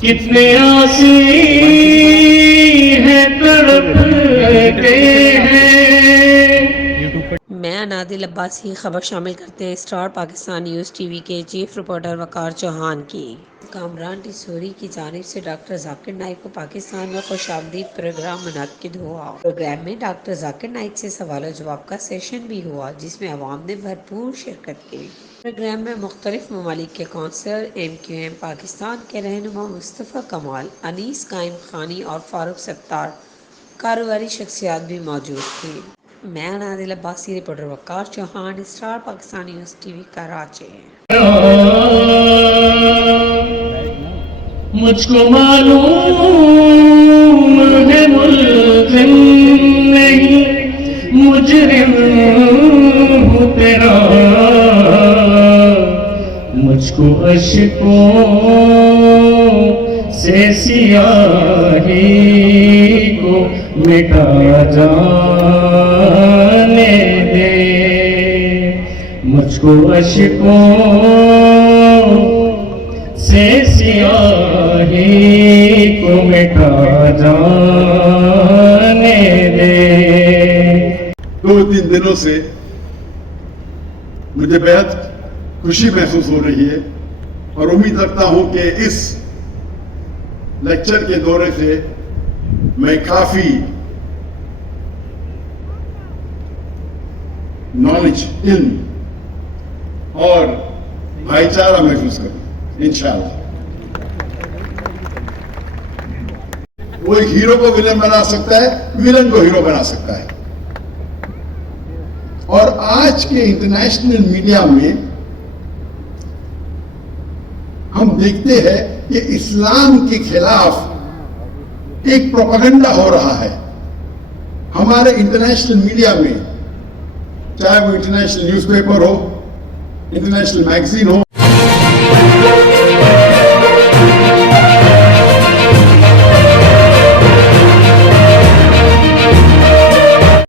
कितने आसी हैं तड़पते हैं। मैं नादिल अब्बासी खबर शामिल करते हैं स्टार पाकिस्तान न्यूज़ टीवी के चीफ रिपोर्टर वकार चौहान की। कामरान टिसोरी की जानिब से डॉक्टर जाकिर नाइक को पाकिस्तान में खुशामदीद प्रोग्राम मुनक्किद हुआ। प्रोग्राम में डॉक्टर जाकिर नाइक से सवाल जवाब का सेशन भी हुआ, जिसमें अवाम ने भरपूर शिरकत की। प्रोग्राम में मुख्तलिफ ममालिक के कौंसलर, MQM पाकिस्तान के रहनुमा मुस्तफ़ा कमाल, अनीस कायम खानी और फारूक सत्तार कारोबारी शख्सियात भी मौजूद थी। मैं Nadil Abbasi, reporter Waqar Chauhan, Star Pakistan News TV, Karachi. मुझको मालूम है मुल्ज़िम नहीं, मुजरिम हूँ तेरा। मुझको अश्कों से सियाही को मिटा जाने दे। मुझको अश्कों से सियाही को मिटा जाने दे। 2-3 दिनों से मुझे बेहद खुशी महसूस हो रही है और उम्मीद रखता हूं कि इस लेक्चर के दौरे से मैं काफी नॉलेज, इल्म और भाईचारा महसूस करूं इंशाअल्लाह। वो एक हीरो को विलन बना सकता है, विलन को हीरो बना सकता है। और आज के इंटरनेशनल मीडिया में हम देखते हैं कि इस्लाम के खिलाफ एक प्रोपेगेंडा हो रहा है हमारे इंटरनेशनल मीडिया में, चाहे वो इंटरनेशनल न्यूज़पेपर हो, इंटरनेशनल मैगजीन हो,